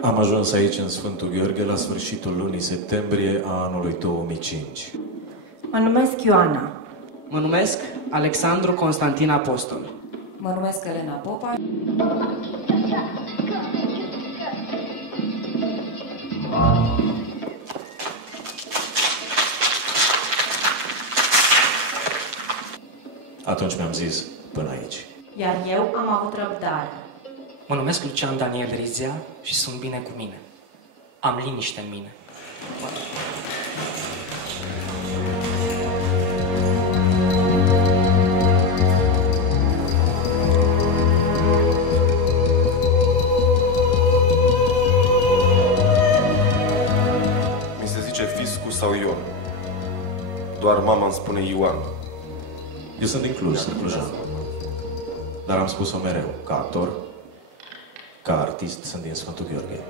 Am ajuns aici, în Sfântul Gheorghe, la sfârșitul lunii septembrie a anului 2005. Mă numesc Ioana. Mă numesc Alexandru Constantin Apostol. Mă numesc Elena Popa. Atunci mi-am zis, până aici. Iar eu am avut răbdare. Mă numesc Lucian Daniel Rizia și sunt bine cu mine. Am liniște în mine. Mi se zice Fiscu sau Ion. Doar mama îmi spune Ioan. Eu sunt din Cluj, sunt clujan. Dar am spus-o mereu, ca actor, ca artist, sunt din Sfântul Gheorghe.